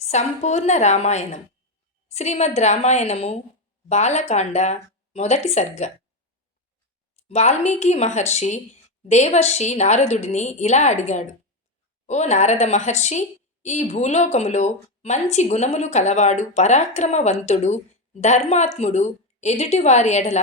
సంపూర్ణ రామాయణం. శ్రీమద్ రామాయణము బాలకాండ మొదటి సర్గ. వాల్మీకి మహర్షి దేవర్షి నారదుడిని ఇలా అడిగాడు. ఓ నారద మహర్షి, ఈ భూలోకములో మంచి గుణములు కలవాడు, పరాక్రమవంతుడు, ధర్మాత్ముడు, ఎదుటివారి ఎడల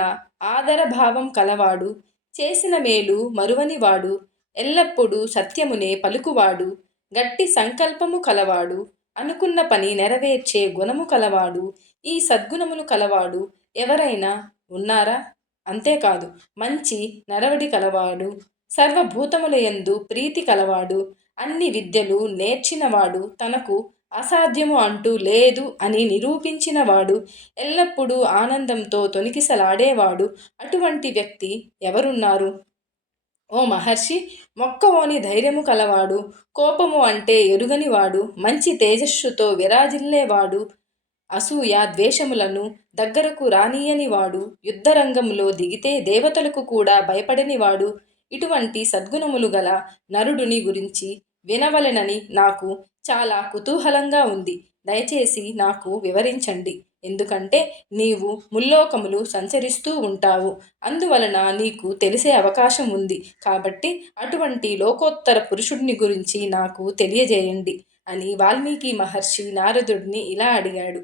ఆదరభావం కలవాడు, చేసిన మేలు మరువనివాడు, ఎల్లప్పుడూ సత్యమునే పలుకువాడు, గట్టి సంకల్పము కలవాడు, అనుకున్న పని నెరవేర్చే గుణము కలవాడు, ఈ సద్గుణములు కలవాడు ఎవరైనా ఉన్నారా? అంతేకాదు, మంచి నడవడి కలవాడు, సర్వభూతములయందు ప్రీతి కలవాడు, అన్ని విద్యలు నేర్చినవాడు, తనకు అసాధ్యము అంటూ లేదు అని నిరూపించినవాడు, ఎల్లప్పుడూ ఆనందంతో తొణికిసలాడేవాడు, అటువంటి వ్యక్తి ఎవరున్నారు? ఓ మహర్షి, మొక్కవోని ధైర్యము కలవాడు, కోపము అంటే ఎరుగనివాడు, మంచి తేజస్సుతో విరాజిల్లేవాడు, అసూయ ద్వేషములను దగ్గరకు రానియనివాడు, యుద్ధరంగంలో దిగితే దేవతలకు కూడా భయపడనివాడు, ఇటువంటి సద్గుణములు గల నరుడుని గురించి వినవలెనని నాకు చాలా కుతూహలంగా ఉంది. దయచేసి నాకు వివరించండి. ఎందుకంటే నీవు ముల్లోకములు సంచరిస్తూ ఉంటావు, అందువలన నీకు తెలిసే అవకాశం ఉంది. కాబట్టి అటువంటి లోకోత్తర పురుషుడిని గురించి నాకు తెలియజేయండి అని వాల్మీకి మహర్షి నారదుడిని ఇలా అడిగాడు.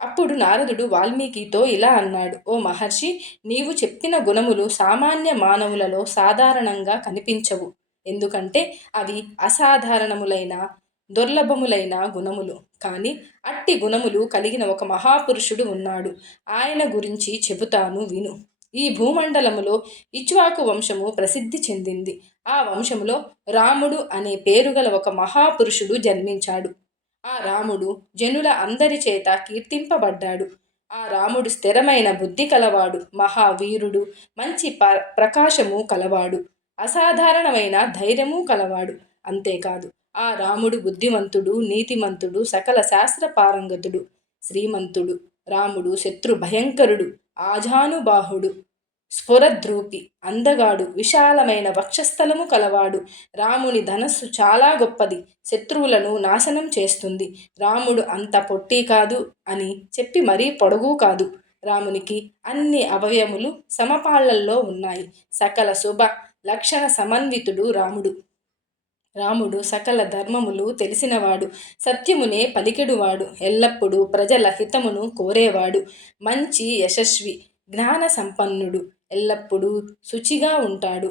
అప్పుడు నారదుడు వాల్మీకితో ఇలా అన్నాడు. ఓ మహర్షి, నీవు చెప్పిన గుణములు సామాన్య మానవులలో సాధారణంగా కనిపించవు. ఎందుకంటే అవి అసాధారణములైన దుర్లభములైన గుణములు. కానీ అట్టి గుణములు కలిగిన ఒక మహాపురుషుడు ఉన్నాడు. ఆయన గురించి చెబుతాను, విను. ఈ భూమండలములో ఇక్ష్వాకు వంశము ప్రసిద్ధి చెందింది. ఆ వంశములో రాముడు అనే పేరుగల ఒక మహాపురుషుడు జన్మించాడు. ఆ రాముడు జనుల అందరి చేత కీర్తింపబడ్డాడు. ఆ రాముడు స్థిరమైన బుద్ధి కలవాడు, మహావీరుడు, మంచి ప్రకాశము కలవాడు, అసాధారణమైన ధైర్యము కలవాడు. అంతేకాదు, ఆ రాముడు బుద్ధిమంతుడు, నీతిమంతుడు, సకల శాస్త్ర పారంగతుడు, శ్రీమంతుడు. రాముడు శత్రు భయంకరుడు, ఆజానుబాహుడు, స్ఫురద్రూపి, అందగాడు, విశాలమైన వక్షస్థలము కలవాడు. రాముని ధనస్సు చాలా గొప్పది, శత్రువులను నాశనం చేస్తుంది. రాముడు అంత పొట్టి కాదు అని చెప్పి మరీ పొడవు కాదు. రామునికి అన్ని అవయములు సమపాళ్లల్లో ఉన్నాయి. సకల శుభ లక్షణ సమన్వితుడు రాముడు. రాముడు సకల ధర్మములు తెలిసినవాడు, సత్యమునే పలికెడువాడు, ఎల్లప్పుడూ ప్రజల హితమును కోరేవాడు, మంచి యశస్వి, జ్ఞాన సంపన్నుడు, ఎల్లప్పుడూ శుచిగా ఉంటాడు,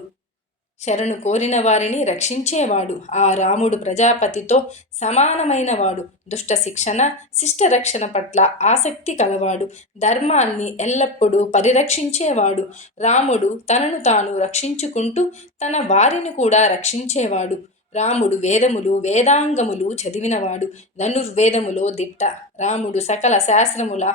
శరణు కోరిన వారిని రక్షించేవాడు. ఆ రాముడు ప్రజాపతితో సమానమైనవాడు, దుష్ట శిక్షణ శిష్ట రక్షణ పట్ల ఆసక్తి కలవాడు, ధర్మాన్ని ఎల్లప్పుడూ పరిరక్షించేవాడు. రాముడు తనను తాను రక్షించుకుంటూ తన వారిని కూడా రక్షించేవాడు. రాముడు వేదములు వేదాంగములు చదివినవాడు, ధనుర్వేదములో దిట్ట. రాముడు సకల శాస్త్రముల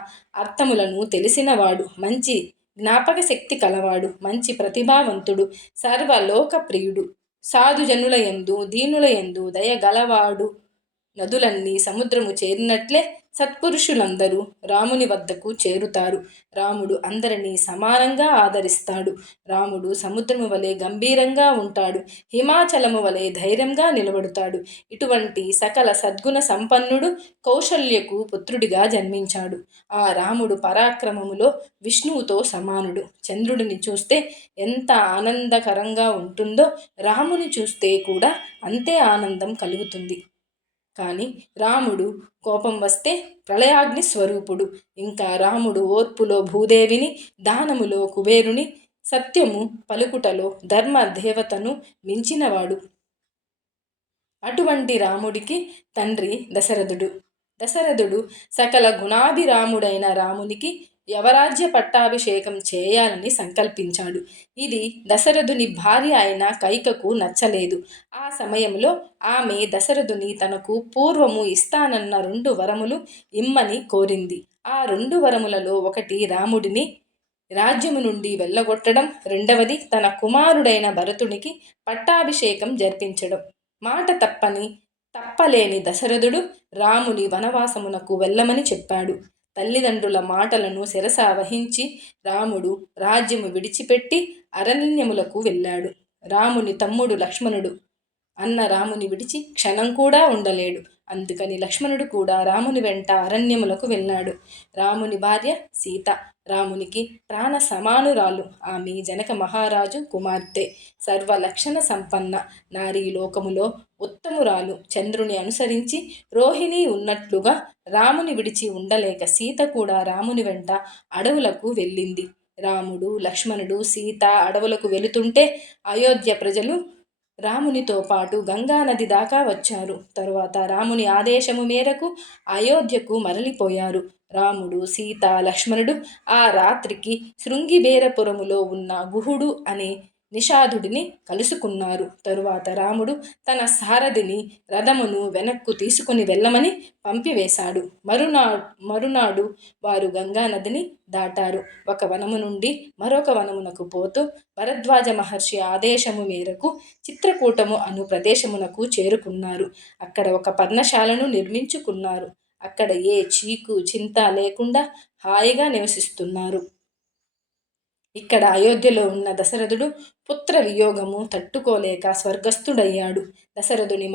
అర్థములను తెలిసినవాడు, మంచి జ్ఞాపక శక్తి కలవాడు, మంచి ప్రతిభావంతుడు, సర్వలోకప్రియుడు, సాధుజనులయందు దీనులయందు దయగలవాడు. నదులన్నీ సముద్రము చేరినట్లే సత్పురుషులందరూ రాముని వద్దకు చేరుతారు. రాముడు అందరినీ సమానంగా ఆదరిస్తాడు. రాముడు సముద్రము వలె గంభీరంగా ఉంటాడు, హిమాచలము వలె ధైర్యంగా నిలబడతాడు. ఇటువంటి సకల సద్గుణ సంపన్నుడు కౌశల్యకు పుత్రుడిగా జన్మించాడు. ఆ రాముడు పరాక్రమములో విష్ణువుతో సమానుడు. చంద్రుడిని చూస్తే ఎంత ఆనందకరంగా ఉంటుందో రాముని చూస్తే కూడా అంతే ఆనందం కలుగుతుంది. కానీ రాముడు కోపం వస్తే ప్రళయాగ్ని స్వరూపుడు. ఇంకా రాముడు ఓర్పులో భూదేవిని, దానములో కుబేరుని, సత్యము పలుకుటలో ధర్మ దేవతను మించినవాడు. అటువంటి రాముడికి తండ్రి దశరథుడు. దశరథుడు సకల గుణాభిరాముడైన రామునికి యవరాజ్య పట్టాభిషేకం చేయాలని సంకల్పించాడు. ఇది దశరథుని భార్య అయిన కైకకు నచ్చలేదు. ఆ సమయంలో ఆమె దశరథుని తనకు పూర్వము ఇస్తానన్న 2 వరములు ఇమ్మని కోరింది. ఆ 2 వరములలో ఒకటి రాముడిని రాజ్యము నుండి వెళ్ళగొట్టడం, రెండవది తన కుమారుడైన భరతునికి పట్టాభిషేకం జరిపించడం. మాట తప్పలేని దశరథుడు రాముని వనవాసమునకు వెళ్ళమని చెప్పాడు. తల్లిదండ్రుల మాటలను శిరస వహించి రాముడు రాజ్యము విడిచిపెట్టి అరణ్యములకు వెళ్ళాడు. రాముని తమ్ముడు లక్ష్మణుడు అన్న రాముని విడిచి క్షణం కూడా ఉండలేడు. అందుకని లక్ష్మణుడు కూడా రాముని వెంట అరణ్యములకు వెళ్ళాడు. రాముని భార్య సీత రామునికి ప్రాణ సమానురాలు. ఆమె జనక మహారాజు కుమార్తె. సర్వలక్షణ సంపన్న నారీ లోకములో ఉత్తమురాలు. చంద్రుని అనుసరించి రోహిణి ఉన్నట్లుగా రాముని విడిచి ఉండలేక సీత కూడా రాముని వెంట అడవులకు వెళ్ళింది. రాముడు లక్ష్మణుడు సీత అడవులకు వెళుతుంటే అయోధ్య ప్రజలు రామునితో పాటు గంగానది దాకా వచ్చారు. తరువాత రాముని ఆదేశము మేరకు అయోధ్యకు మరలిపోయారు. రాముడు సీత లక్ష్మణుడు ఆ రాత్రికి శృంగిబేరపురములో ఉన్న గుహుడు అనే నిషాధుడిని కలుసుకున్నారు. తరువాత రాముడు తన సారథిని రథమును వెనక్కు తీసుకుని వెళ్ళమని పంపివేశాడు. మరునాడు వారు గంగానదిని దాటారు. ఒక వనము నుండి మరొక వనమునకు పోతూ భరద్వాజ మహర్షి ఆదేశము మేరకు చిత్రకూటము అను ప్రదేశమునకు చేరుకున్నారు. అక్కడ ఒక పర్ణశాలను నిర్మించుకున్నారు. అక్కడ ఏ చీకు చింత లేకుండా హాయిగా నివసిస్తున్నారు. ఇక్కడ అయోధ్యలో ఉన్న దశరథుడు పుత్ర వియోగము తట్టుకోలేక స్వర్గస్థుడయ్యాడు. దశరథుని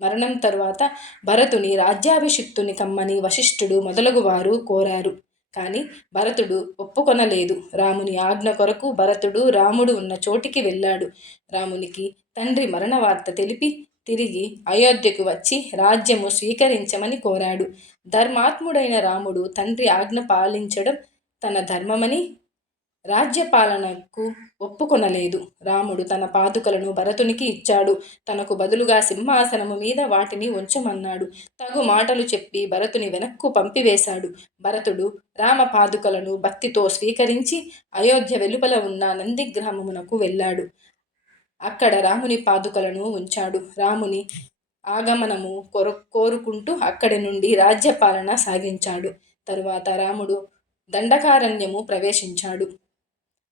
మరణం తరువాత భరతుని రాజ్యాభిషిక్తుని కమ్మని వశిష్ఠుడు మొదలగు వారు కోరారు. కానీ భరతుడు ఒప్పుకొనలేదు. రాముని ఆజ్ఞ కొరకు భరతుడు రాముడు ఉన్న చోటికి వెళ్ళాడు. రామునికి తండ్రి మరణ వార్త తెలిపి తిరిగి అయోధ్యకు వచ్చి రాజ్యము స్వీకరించమని కోరాడు. ధర్మాత్ముడైన రాముడు తండ్రి ఆజ్ఞ పాలించడం తన ధర్మమని రాజ్యపాలనకు ఒప్పుకొనలేదు. రాముడు తన పాదుకలను భరతునికి ఇచ్చాడు. తనకు బదులుగా సింహాసనము మీద వాటిని ఉంచమన్నాడు. తగు మాటలు చెప్పి భరతుని వెనక్కు పంపివేశాడు. భరతుడు రామ పాదుకలను భక్తితో స్వీకరించి అయోధ్య వెలుపల ఉన్న నందిగ్రామమునకు వెళ్ళాడు. అక్కడ రాముని పాదుకలను ఉంచాడు. రాముని ఆగమనము కోరుకుంటూ అక్కడి నుండి రాజ్యపాలన సాగించాడు. తరువాత రాముడు దండకారణ్యము ప్రవేశించాడు.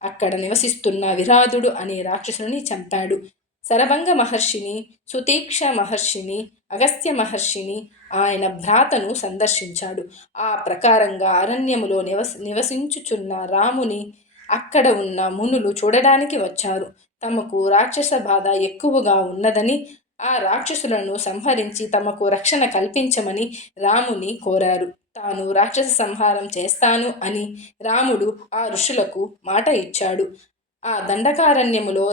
అక్కడ నివసిస్తున్న విరాధుడు అనే రాక్షసుని చంపాడు. శరభంగ మహర్షిని, సుతీక్ష మహర్షిని, అగస్త్య మహర్షిని ఆయన భ్రాతను సందర్శించాడు. ఆ ప్రకారంగా అరణ్యములో నివసించుచున్న రాముని అక్కడ ఉన్న మునులు చూడడానికి వచ్చారు. తమకు రాక్షస బాధ ఎక్కువగా ఉన్నదని ఆ రాక్షసులను సంహరించి తమకు రక్షణ కల్పించమని రాముని కోరారు. తాను రాక్షస సంహారం చేస్తాను అని రాముడు ఆ ఋషులకు మాట ఇచ్చాడు. ఆ దండకారణ్యములో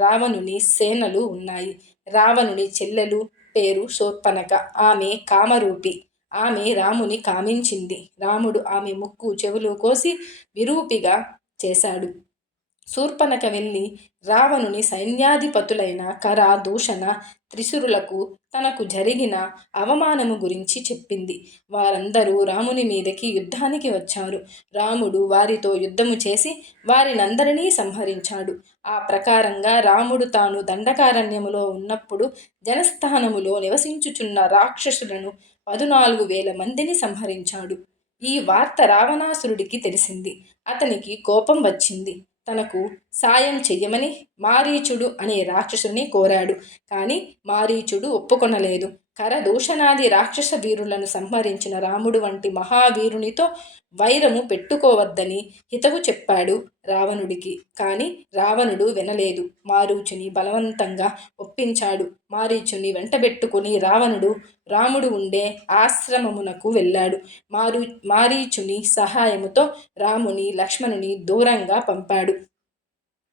రావణుని సేనలు ఉన్నాయి. రావణుని చెల్లెలు పేరు శూర్పణఖ. ఆమె కామరూపి. ఆమె రాముని కామించింది. రాముడు ఆమె ముక్కు చెవులు కోసి విరూపిగా చేశాడు. శూర్పణఖ వెళ్ళి రావణుని సైన్యాధిపతులైన కర, దూషణ, త్రిశురులకు తనకు జరిగిన అవమానము గురించి చెప్పింది. వారందరూ రాముని మీదకి యుద్ధానికి వచ్చారు. రాముడు వారితో యుద్ధము చేసి వారినందరినీ సంహరించాడు. ఆ ప్రకారంగా రాముడు తాను దండకారణ్యములో ఉన్నప్పుడు జనస్థానములో నివసించుచున్న రాక్షసులను 14,000 మందిని సంహరించాడు. ఈ వార్త రావణాసురుడికి తెలిసింది. అతనికి కోపం వచ్చింది. తనకు సాయం చెయ్యమని మారీచుడు అనే రాక్షసుని కోరాడు. కానీ మారీచుడు ఒప్పుకొనలేదు. కరదూషణాది రాక్షస వీరులను సంహరించిన రాముడు వంటి మహావీరునితో వైరము పెట్టుకోవద్దని హితవు చెప్పాడు రావణుడికి. కానీ రావణుడు వినలేదు. మారీచుని బలవంతంగా ఒప్పించాడు. మారీచుని వెంటబెట్టుకుని రాముడు ఉండే ఆశ్రమమునకు వెళ్ళాడు. మారీచుని సహాయముతో రాముని లక్ష్మణుని దూరంగా పంపాడు.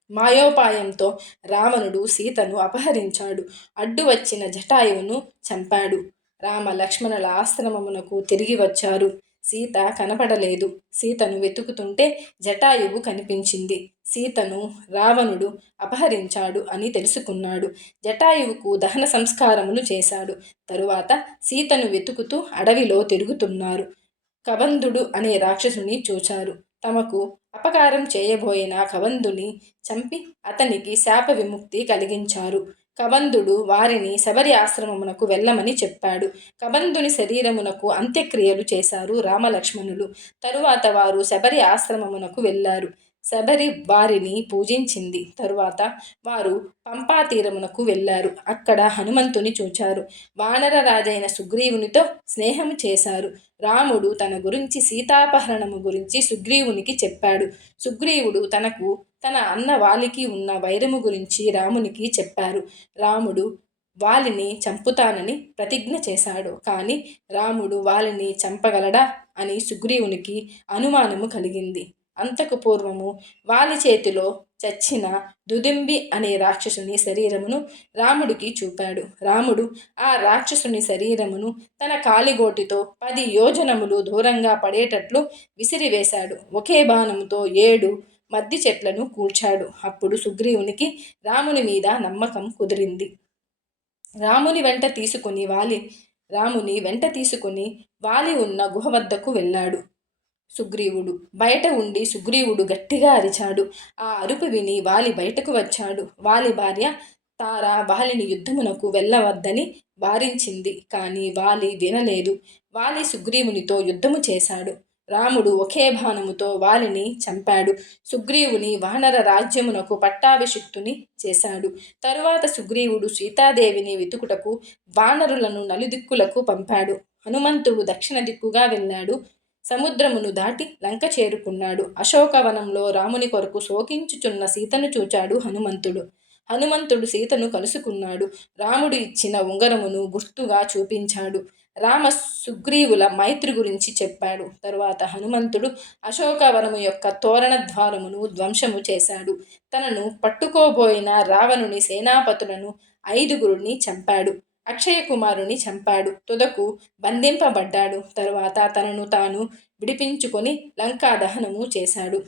మాయోపాయంతో రావణుడు సీతను అపహరించాడు. అడ్డు వచ్చిన జటాయువును చంపాడు. రామ లక్ష్మణుల ఆశ్రమమునకు తిరిగి వచ్చారు. సీత కనపడలేదు. సీతను వెతుకుతుంటే జటాయువు కనిపించింది. సీతను రావణుడు అపహరించాడు అని తెలుసుకున్నాడు. జటాయువుకు దహన సంస్కారములు చేశాడు. తరువాత సీతను వెతుకుతూ అడవిలో తిరుగుతున్నారు. కబంధుడు అనే రాక్షసుని చూచారు. తమకు అపకారం చేయబోయిన కబంధుని చంపి అతనికి శాప విముక్తి కలిగించారు. కబంధుడు వారిని శబరి ఆశ్రమమునకు వెళ్ళమని చెప్పాడు. కబంధుని శరీరమునకు అంత్యక్రియలు చేశారు రామలక్ష్మణులు. తరువాత వారు శబరి ఆశ్రమమునకు వెళ్ళారు. శబరి వారిని పూజించింది. తరువాత వారు పంపా తీరమునకు వెళ్ళారు. అక్కడ హనుమంతుని చూచారు. వానర రాజైన సుగ్రీవునితో స్నేహము చేశారు. రాముడు తన గురించి, సీతాపహరణము గురించి సుగ్రీవునికి చెప్పాడు. సుగ్రీవుడు తనకు తన అన్న వాలికి ఉన్న వైరము గురించి రామునికి చెప్పారు. రాముడు వాలిని చంపుతానని ప్రతిజ్ఞ చేశాడు. కానీ రాముడు వాలిని చంపగలడా అని సుగ్రీవునికి అనుమానము కలిగింది. అంతకు పూర్వము వాలి చేతిలో చచ్చిన దుదింబి అనే రాక్షసుని శరీరమును రాముడికి చూపాడు. రాముడు ఆ రాక్షసుని శరీరమును తన కాలిగోటితో 10 యోజనములు దూరంగా పడేటట్లు విసిరివేశాడు. ఒకే బాణముతో 7 మద్ది చెట్లను కూల్చాడు. అప్పుడు సుగ్రీవునికి రాముని మీద నమ్మకం కుదిరింది. రాముని వెంట తీసుకుని వాలి ఉన్న గుహ వద్దకు వెళ్ళాడు. సుగ్రీవుడు బయట ఉండి సుగ్రీవుడు గట్టిగా అరిచాడు. ఆ అరుపు విని వాలి బయటకు వచ్చాడు. వాలి భార్య తార వాలిని యుద్ధమునకు వెళ్ళవద్దని వారించింది. కానీ వాలి వినలేదు. వాలి సుగ్రీవునితో యుద్ధము చేశాడు. రాముడు ఒకే బాణముతో వాలిని చంపాడు. సుగ్రీవుని వానర రాజ్యమునకు పట్టాభిషిక్తుని చేశాడు. తరువాత సుగ్రీవుడు సీతాదేవిని వెతుకుటకు వానరులను నలుదిక్కులకు పంపాడు. హనుమంతుడు దక్షిణ దిక్కుగా వెళ్ళాడు. సముద్రమును దాటి లంక చేరుకున్నాడు. అశోకవనంలో రాముని కొరకు శోకించుచున్న సీతను చూచాడు హనుమంతుడు. హనుమంతుడు సీతను కలుసుకున్నాడు. రాముడు ఇచ్చిన ఉంగరమును గుర్తుగా చూపించాడు. రామ సుగ్రీవుల మైత్రి గురించి చెప్పాడు. తరువాత హనుమంతుడు అశోకవనము యొక్క తోరణ ద్వారమును ధ్వంసము చేశాడు. తనను పట్టుకోబోయిన రావణుని సేనాపతులను 5గురిని చంపాడు. అక్షయ కుమారుని చంపాడు. తుదకు బంధింపబడ్డాడు. తరువాత తనను తాను విడిపించుకొని లంకా దహనము చేశాడు.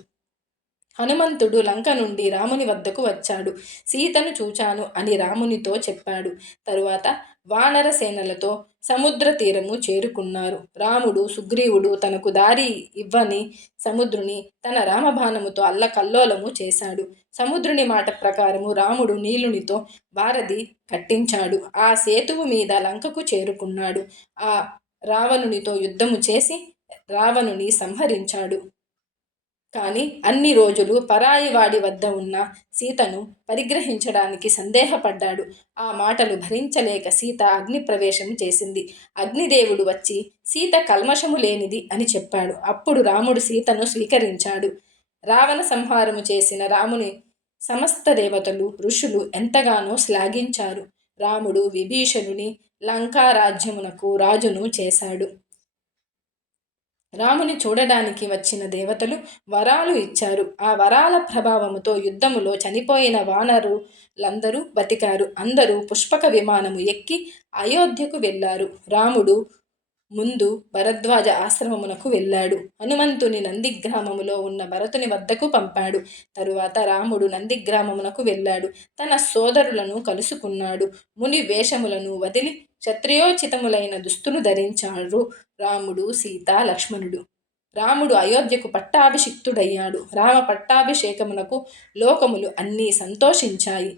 హనుమంతుడు లంక నుండి రాముని వద్దకు వచ్చాడు. సీతను చూచాను అని రామునితో చెప్పాడు. తరువాత వానర సేనలతో సముద్ర తీరము చేరుకున్నారు. రాముడు సుగ్రీవుడు తనకు దారి ఇవ్వని సముద్రుని తన రామబాణముతో అల్లకల్లోలము చేశాడు. సముద్రుని మాట ప్రకారము రాముడు నీలునితో వారధి కట్టించాడు. ఆ సేతువు మీద లంకకు చేరుకున్నాడు. ఆ రావణునితో యుద్ధము చేసి రావణుని సంహరించాడు. కానీ అన్ని రోజులు పరాయి వాడి వద్ద ఉన్న సీతను పరిగ్రహించడానికి సందేహపడ్డాడు. ఆ మాటలు భరించలేక సీత అగ్ని ప్రవేశం చేసింది. అగ్నిదేవుడు వచ్చి సీత కల్మషము లేనిది అని చెప్పాడు. అప్పుడు రాముడు సీతను స్వీకరించాడు. రావణ సంహారము చేసిన రాముని సమస్త దేవతలు, ఋషులు ఎంతగానో శ్లాఘించారు. రాముడు విభీషణుని లంకా రాజ్యమునకు రాజును చేశాడు. రాముని చూడడానికి వచ్చిన దేవతలు వరాలు ఇచ్చారు. ఆ వరాల ప్రభావముతో యుద్ధములో చనిపోయిన వానరులందరూ బతికారు. అందరూ పుష్పక విమానము ఎక్కి అయోధ్యకు వెళ్ళారు. రాముడు ముందు భరద్వాజ ఆశ్రమమునకు వెళ్ళాడు. హనుమంతుని నందిగ్రామములో ఉన్న భరతుని వద్దకు పంపాడు. తరువాత రాముడు నందిగ్రామమునకు వెళ్ళాడు. తన సోదరులను కలుసుకున్నాడు. ముని వేషములను వదిలి క్షత్రియోచితములైన దుస్తులు ధరించాడు రాముడు, సీత, లక్ష్మణుడు. రాముడు అయోధ్యకు పట్టాభిషిక్తుడయ్యాడు. రామ పట్టాభిషేకమునకు లోకములు అన్నీ సంతోషించాయి.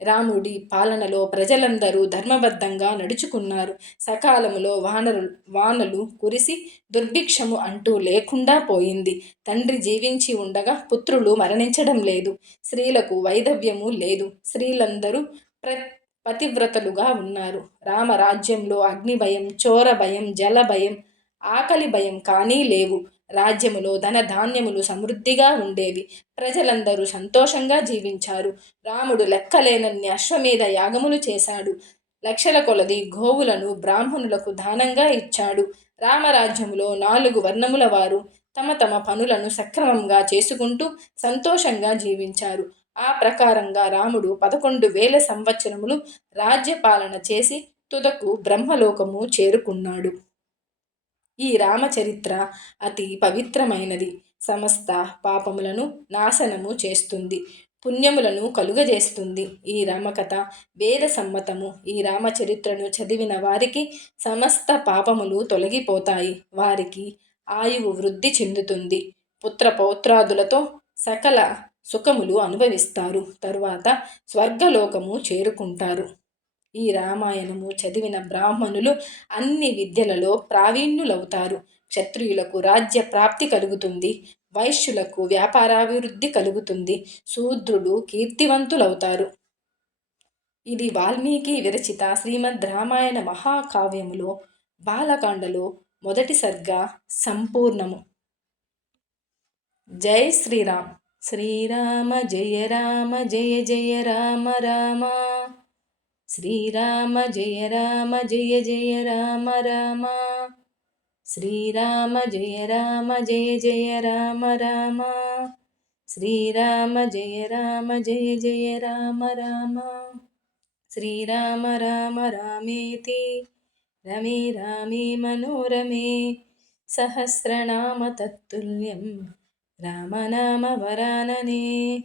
రాముడి పాలనలో ప్రజలందరూ ధర్మబద్ధంగా నడుచుకున్నారు. సకాలములో వానలు కురిసి దుర్భిక్షము అంటూ లేకుండా పోయింది. తండ్రి జీవించి ఉండగా పుత్రులు మరణించడం లేదు. స్త్రీలకు వైధవ్యము లేదు. స్త్రీలందరూ పతివ్రతలుగా ఉన్నారు. రామరాజ్యంలో అగ్ని భయం, చోర భయం, జల భయం, ఆకలి భయం కానీ లేవు. రాజ్యములో ధనధాన్యములు సమృద్ధిగా ఉండేవి. ప్రజలందరూ సంతోషంగా జీవించారు. రాముడు లెక్కలేనన్ని అశ్వమేధ యాగములు చేశాడు. లక్షల కొలది గోవులను బ్రాహ్మణులకు దానంగా ఇచ్చాడు. రామరాజ్యములో 4 వర్ణముల వారు తమ తమ పనులను సక్రమంగా చేసుకుంటూ సంతోషంగా జీవించారు. ఆ ప్రకారంగా రాముడు 11,000 సంవత్సరములు రాజ్యపాలన చేసి తుదకు బ్రహ్మలోకము చేరుకున్నాడు. ఈ రామచరిత్ర అతి పవిత్రమైనది. సమస్త పాపములను నాశనము చేస్తుంది, పుణ్యములను కలుగజేస్తుంది. ఈ రామకథ వేద సమ్మతము. ఈ రామచరిత్రను చదివిన వారికి సమస్త పాపములు తొలగిపోతాయి. వారికి ఆయువు వృద్ధి చెందుతుంది. పుత్రపౌత్రాదులతో సకల సుఖములు అనుభవిస్తారు. తరువాత స్వర్గలోకము చేరుకుంటారు. ఈ రామాయణము చదివిన బ్రాహ్మణులు అన్ని విద్యలలో ప్రావీణ్యులవుతారు. క్షత్రియులకు రాజ్య ప్రాప్తి కలుగుతుంది. వైశ్యులకు వ్యాపారాభివృద్ధి కలుగుతుంది. శూద్రులు కీర్తివంతులవుతారు. ఇది వాల్మీకి విరచిత శ్రీమద్ రామాయణ మహాకావ్యములో బాలకాండలో మొదటి సర్గ సంపూర్ణము. జై శ్రీరామ్. శ్రీరామ జయ రామ జయ జయ రామ రామ. శ్రీరామ జయ రామ జయ జయ రామ రామ. శ్రీరామ జయ రామ జయ జయ రామ రామ. శ్రీరామ జయ రామ జయ జయ రామ రామ. శ్రీరామ రామ రామేతి రమే రామే మనోరమే. సహస్రనామ తత్తుల్యం రామనామ వరాననే.